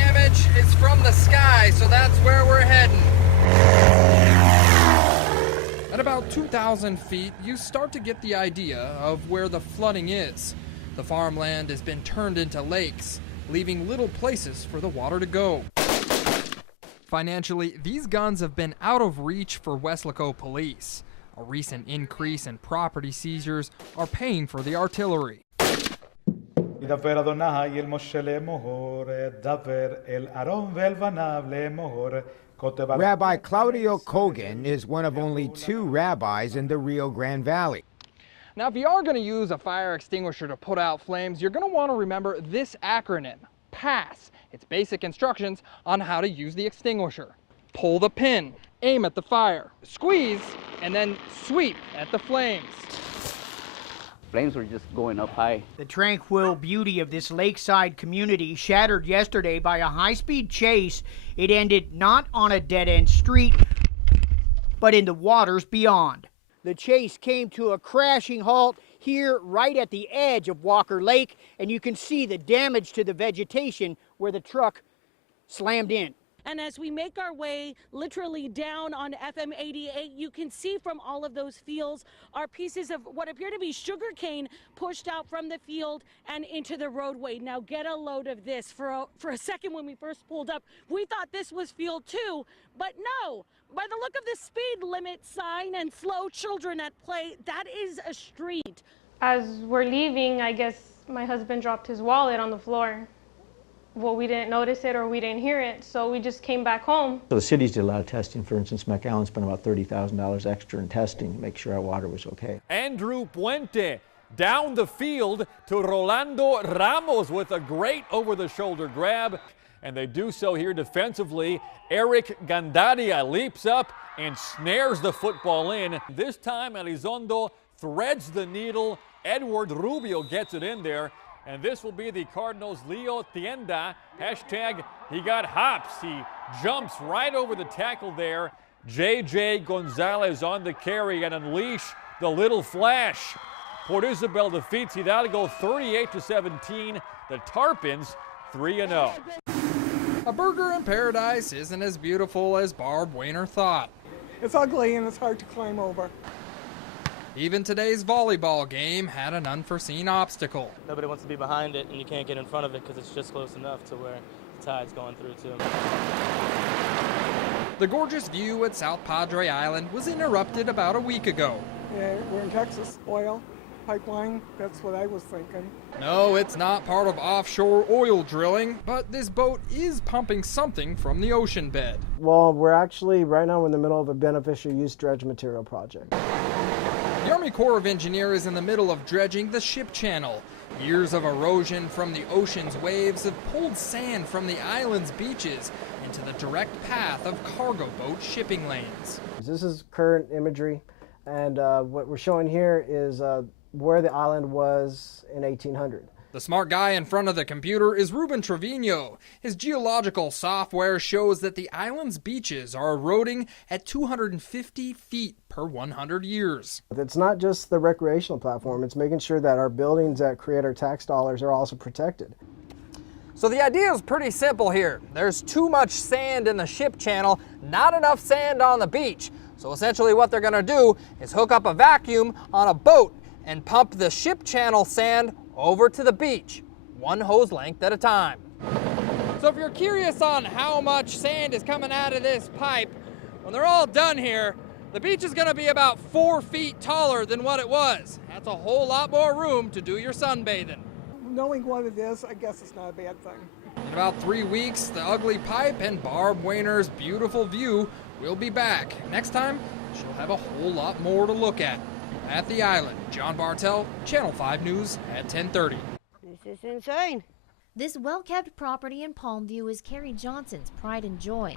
damage is from the sky, so that's where we're heading. At about 2,000 feet, you start to get the idea of where the flooding is. The farmland has been turned into lakes, leaving little places for the water to go. Financially, these guns have been out of reach for Weslaco police. A recent increase in property seizures are paying for the artillery. Rabbi Claudio Kogan is one of only 2 rabbis in the Rio Grande Valley. Now, if you are going to use a fire extinguisher to put out flames, you're going to want to remember this acronym, PASS. It's basic instructions on how to use the extinguisher. Pull the pin, aim at the fire, squeeze, and then sweep at the flames. Flames were just going up high. The tranquil beauty of this lakeside community shattered yesterday by a high-speed chase. It ended not on a dead-end street, but in the waters beyond. The chase came to a crashing halt here right at the edge of Walker Lake, and you can see the damage to the vegetation where the truck slammed in. And as we make our way literally down on FM 88, you can see from all of those fields are pieces of what appear to be sugarcane pushed out from the field and into the roadway. Now get a load of this. For a second when we first pulled up, we thought this was field 2, but no. By the look of the speed limit sign and slow children at play, that is a street. As we're leaving, I guess my husband dropped his wallet on the floor. Well, we didn't notice it or we didn't hear it, so we just came back home. So the cities did a lot of testing. For instance, McAllen spent about $30,000 extra in testing to make sure our water was okay. Andrew Puente down the field to Rolando Ramos with a great over-the-shoulder grab. And they do so here defensively. Eric Gandaria leaps up and snares the football in. This time, Elizondo threads the needle. Edward Rubio gets it in there. And this will be the Cardinals' Leo Tienda. Hashtag he got hops. He jumps right over the tackle there. J.J. Gonzalez on the carry and unleash the little flash. Port Isabel defeats Hidalgo 38-17. The Tarpons 3-0. A burger in paradise isn't as beautiful as Barb Weiner thought. It's ugly and it's hard to climb over. Even today's volleyball game had an unforeseen obstacle. Nobody wants to be behind it, and you can't get in front of it because it's just close enough to where the tide's going through too. The gorgeous view at South Padre Island was interrupted about a week ago. Yeah, we're in Texas. Oil, pipeline, that's what I was thinking. No, it's not part of offshore oil drilling, but this boat is pumping something from the ocean bed. Well, we're actually, right now, we're in the middle of a beneficial use dredge material project. The Army Corps of Engineers is in the middle of dredging the ship channel. Years of erosion from the ocean's waves have pulled sand from the island's beaches into the direct path of cargo boat shipping lanes. This is current imagery, and what we're showing here is where the island was in 1800. The smart guy in front of the computer is Ruben Trevino. His geological software shows that the island's beaches are eroding at 250 feet per 100 years. It's not just the recreational platform, it's making sure that our buildings that create our tax dollars are also protected. So the idea is pretty simple here. There's too much sand in the ship channel, not enough sand on the beach. So essentially what they're gonna do is hook up a vacuum on a boat and pump the ship channel sand over to the beach, one hose length at a time. So if you're curious on how much sand is coming out of this pipe, when they're all done here, the beach is gonna be about 4 feet taller than what it was. That's a whole lot more room to do your sunbathing. Knowing what it is, I guess it's not a bad thing. In about 3 weeks, the ugly pipe and Barb Weiner's beautiful view will be back. Next time, she'll have a whole lot more to look at. At the island, John Bartel, Channel 5 News at 10:30. This is insane. This well-kept property in Palmview is Carrie Johnson's pride and joy.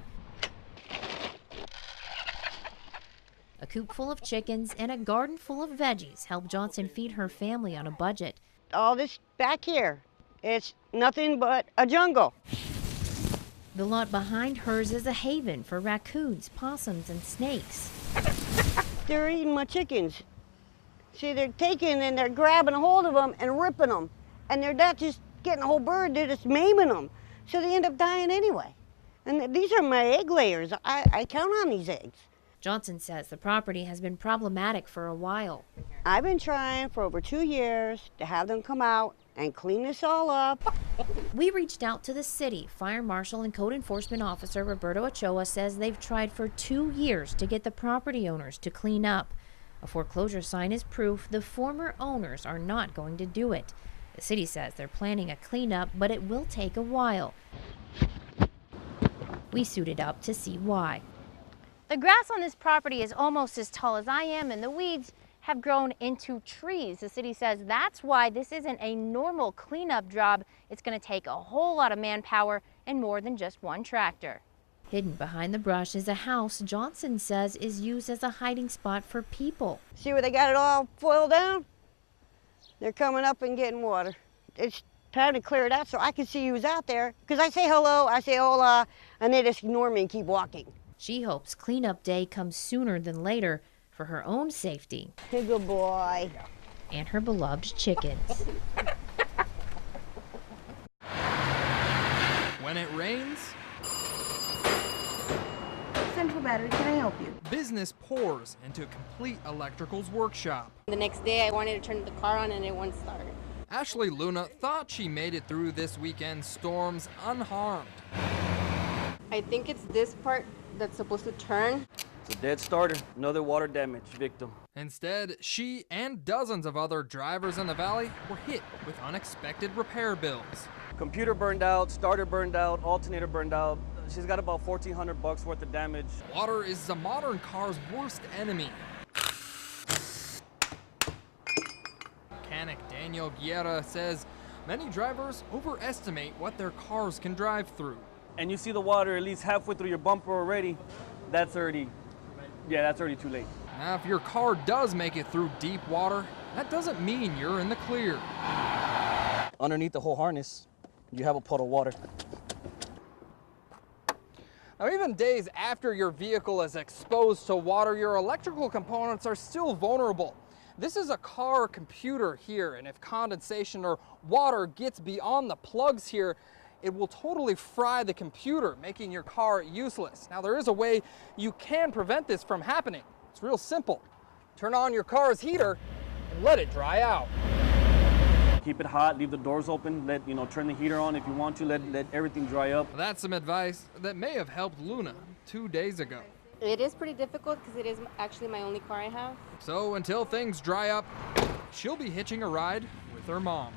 A coop full of chickens and a garden full of veggies help Johnson feed her family on a budget. All this back here, it's nothing but a jungle. The lot behind hers is a haven for raccoons, possums, and snakes. They're eating my chickens. See, they're taking and they're grabbing a hold of them and ripping them. And they're not just getting a whole bird, they're just maiming them. so they end up dying anyway. And these are my egg layers. I count on these eggs. Johnson says the property has been problematic for a while. I've been trying for over 2 years to have them come out and clean this all up. We reached out to the city. Fire Marshal and Code Enforcement Officer Roberto Ochoa says they've tried for 2 years to get the property owners to clean up. A foreclosure sign is proof the former owners are not going to do it. The city says they're planning a cleanup, but it will take a while. We suited up to see why. The grass on this property is almost as tall as I am, and the weeds have grown into trees. The city says that's why this isn't a normal cleanup job. It's going to take a whole lot of manpower and more than just one tractor. Hidden behind the brush is a house Johnson says is used as a hiding spot for people. See where they got it all foiled down? They're coming up and getting water. It's time to clear it out so I can see who's out there. Because I say hello, I say hola, and they just ignore me and keep walking. She hopes cleanup day comes sooner than later for her own safety. Good boy. And her beloved chickens. When it rains, Central Battery, can I help you? business pours into Complete Electrical's workshop. The next day I wanted to turn the car on and it wouldn't start. Ashley Luna thought she made it through this weekend's storms unharmed. I think it's this part that's supposed to turn. It's a dead starter, another water damage victim. Instead, she and dozens of other drivers in the valley were hit with unexpected repair bills. Computer burned out, starter burned out, alternator burned out. She's got about $1,400 worth of damage. Water is a modern car's worst enemy. Mechanic Daniel Guerra says many drivers overestimate what their cars can drive through. And you see the water at least halfway through your bumper already, that's already too late. Now, if your car does make it through deep water, that doesn't mean you're in the clear. Underneath the whole harness, you have a puddle of water. Now, even days after your vehicle is exposed to water, your electrical components are still vulnerable. This is a car computer here, and if condensation or water gets beyond the plugs here, it will totally fry the computer, making your car useless. Now, there is a way you can prevent this from happening. It's real simple. Turn on your car's heater and let it dry out. Keep it hot, leave the doors open, turn the heater on if you want to, let everything dry up. That's some advice that may have helped Luna 2 days ago. It is pretty difficult because it is actually my only car I have. So until things dry up, she'll be hitching a ride with her mom.